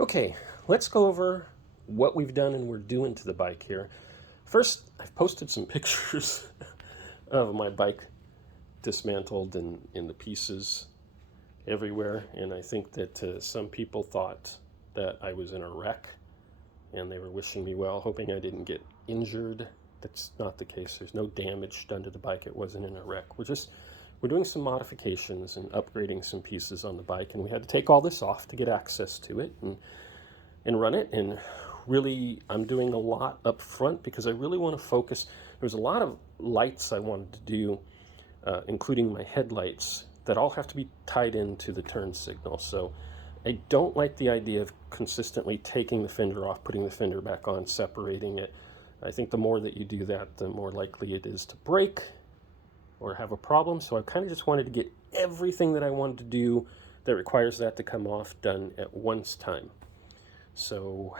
Okay, let's go over what we've done and we're doing to the bike here. First, I've posted some pictures of my bike dismantled and in the pieces everywhere, and I think that some people thought that I was in a wreck and they were wishing me well, hoping I didn't get injured. That's not the case. There's no damage done to the bike. It wasn't in a wreck. We're doing some modifications and upgrading some pieces on the bike, and we had to take all this off to get access to it and run it. And really, I'm doing a lot up front because I really want to focus. There's a lot of lights I wanted to do, including my headlights, that all have to be tied into the turn signal. So I don't like the idea of consistently taking the fender off, putting the fender back on, separating it. I think the more that you do that, the more likely it is to break or have a problem. So I kind of just wanted to get everything that I wanted to do that requires that to come off done at once time. So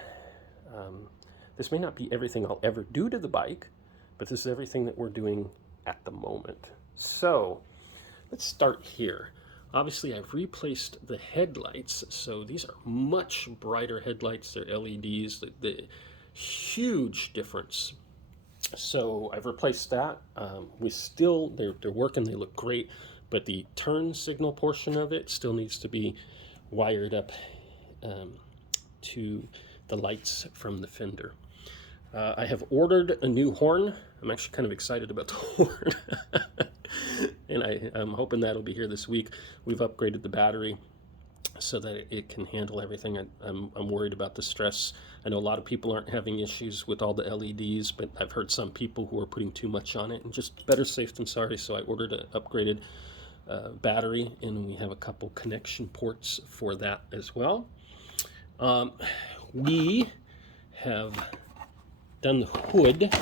this may not be everything I'll ever do to the bike, but this is everything that we're doing at the moment. So let's start here. Obviously, I've replaced the headlights, so these are much brighter headlights. They're LEDs, the huge difference. So I've replaced that. They're working, they look great, but the turn signal portion of it still needs to be wired up to the lights from the fender. I have ordered a new horn. I'm actually kind of excited about the horn. And I'm hoping that'll be here this week. We've upgraded the battery so that it can handle everything. I'm worried about the stress. I know a lot of people aren't having issues with all the LEDs, but I've heard some people who are putting too much on it, and just better safe than sorry. So I ordered an upgraded battery, and we have a couple connection ports for that as well. We have done the hood.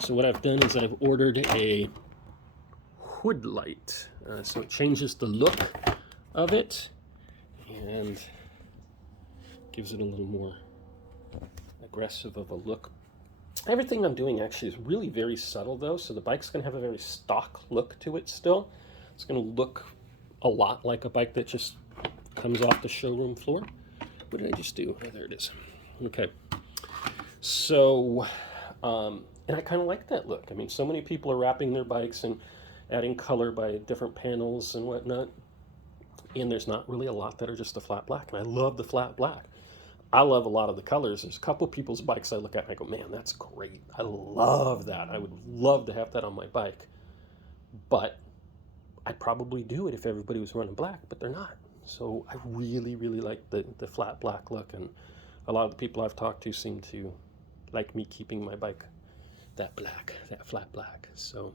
So what I've done is I've ordered a hood light. So it changes the look of it and gives it a little more aggressive of a look. Everything I'm doing actually is really very subtle though, so the bike's going to have a very stock look to it still. It's going to look a lot like a bike that just comes off the showroom floor. What did I just do? Oh, there it is. Okay. So, and I kind of like that look. I mean, so many people are wrapping their bikes and adding color by different panels and whatnot. And there's not really a lot that are just the flat black. And I love the flat black. I love a lot of the colors. There's a couple people's bikes I look at and I go, man, that's great. I love that. I would love to have that on my bike. But I'd probably do it if everybody was running black, but they're not. So I really, really like the flat black look. And a lot of the people I've talked to seem to like me keeping my bike that black, that flat black. So,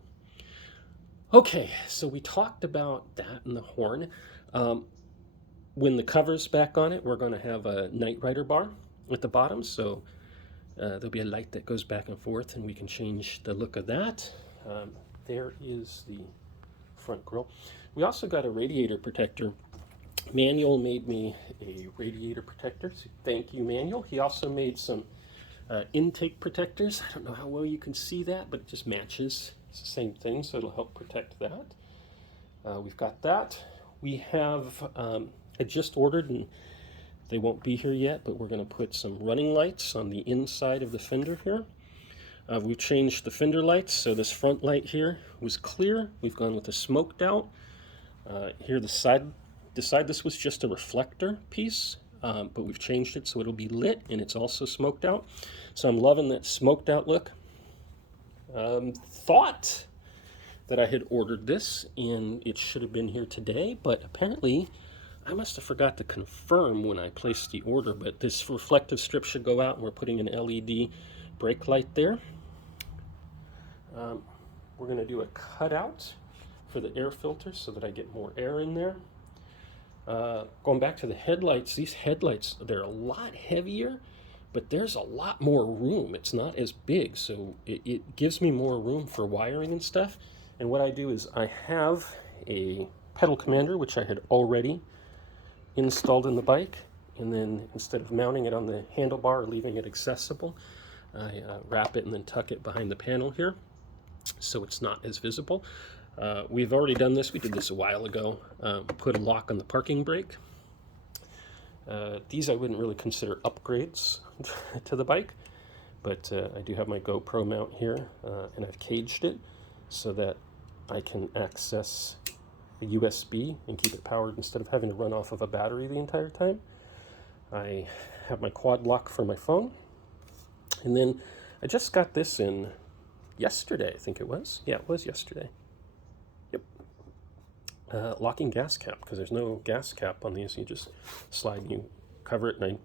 okay, so we talked about that and the horn. When the cover's back on it, we're going to have a night rider bar at the bottom. So there'll be a light that goes back and forth, and we can change the look of that. There is the front grille. We also got a radiator protector. Manuel made me a radiator protector, so thank you, Manuel. He also made some intake protectors. I don't know how well you can see that, but it just matches. It's the same thing, so it'll help protect that. We've got that. We have, I just ordered, and they won't be here yet, but we're going to put some running lights on the inside of the fender here. We've changed the fender lights, so this front light here was clear. We've gone with a smoked out. Here the side, this was just a reflector piece, but we've changed it so it'll be lit and it's also smoked out. So I'm loving that smoked out look. Thought that I had ordered this and it should have been here today, but apparently I must have forgot to confirm when I placed the order, but this reflective strip should go out and we're putting an LED brake light there. We're going to do a cutout for the air filter so that I get more air in there. Going back to the headlights, these headlights, they're a lot heavier, but there's a lot more room. It's not as big, so it gives me more room for wiring and stuff. And what I do is I have a pedal commander, which I had already installed in the bike, and then instead of mounting it on the handlebar or leaving it accessible, I wrap it and then tuck it behind the panel here so it's not as visible. We've already done this. We did this a while ago. Put a lock on the parking brake. These I wouldn't really consider upgrades to the bike, but I do have my GoPro mount here, and I've caged it so that I can access a USB and keep it powered instead of having to run off of a battery the entire time. I have my quad lock for my phone, and then I just got this in yesterday, I think it was. Yeah, it was yesterday. Yep. Locking gas cap, because there's no gas cap on these. You just slide and you cover it, and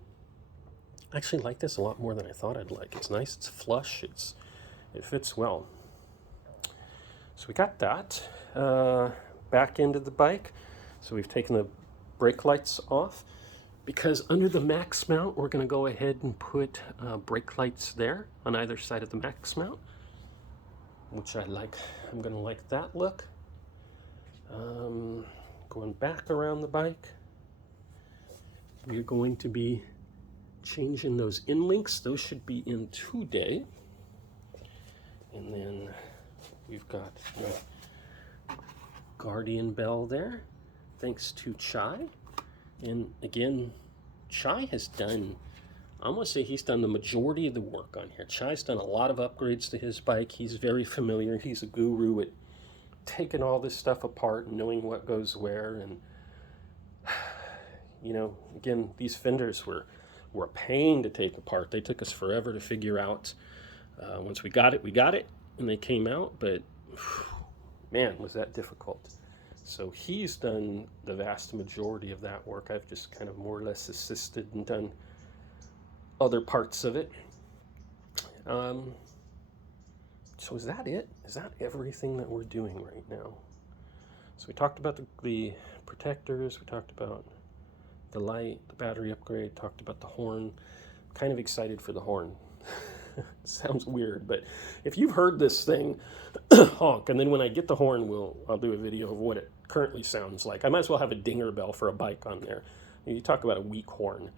I actually like this a lot more than I thought I'd like. It's nice, it's flush, it fits well. So we got that. Back into the bike. So we've taken the brake lights off, because under the max mount we're going to go ahead and put brake lights there on either side of the max mount, which I like. I'm going to like that look. Going back around the bike, we're going to be changing those in links. Those should be in today. And then we've got the Guardian bell there, thanks to Chai. And again, Chai has done, I'm going to say he's done the majority of the work on here. Chai's done a lot of upgrades to his bike. He's very familiar. He's a guru at taking all this stuff apart and knowing what goes where. And, you know, again, these fenders were a pain to take apart. They took us forever to figure out. Once we got it, and they came out, but man, was that difficult. So he's done the vast majority of that work. I've just kind of more or less assisted and done other parts of it. So is that it? Is that everything that we're doing right now? So we talked about the protectors, we talked about the light, the battery upgrade, talked about the horn. I'm kind of excited for the horn. Sounds weird, but if you've heard this thing honk, and then when I get the horn, I'll do a video of what it currently sounds like. I might as well have a dinger bell for a bike on there. You talk about a weak horn,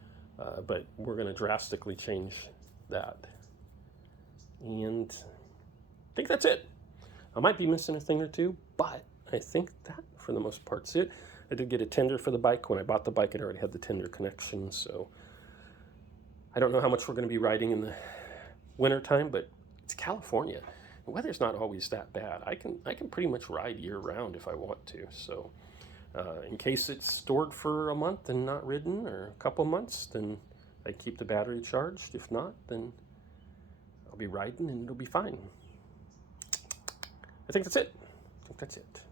but we're going to drastically change that. And I think that's it. I might be missing a thing or two, but I think that for the most part's it. I did get a tender for the bike. When I bought the bike, it already had the tender connection, so I don't know how much we're going to be riding in the winter time, but it's California. The weather's not always that bad. I can pretty much ride year round if I want to. So in case it's stored for a month and not ridden, or a couple months, then I keep the battery charged. If not, then I'll be riding and it'll be fine. I think that's it.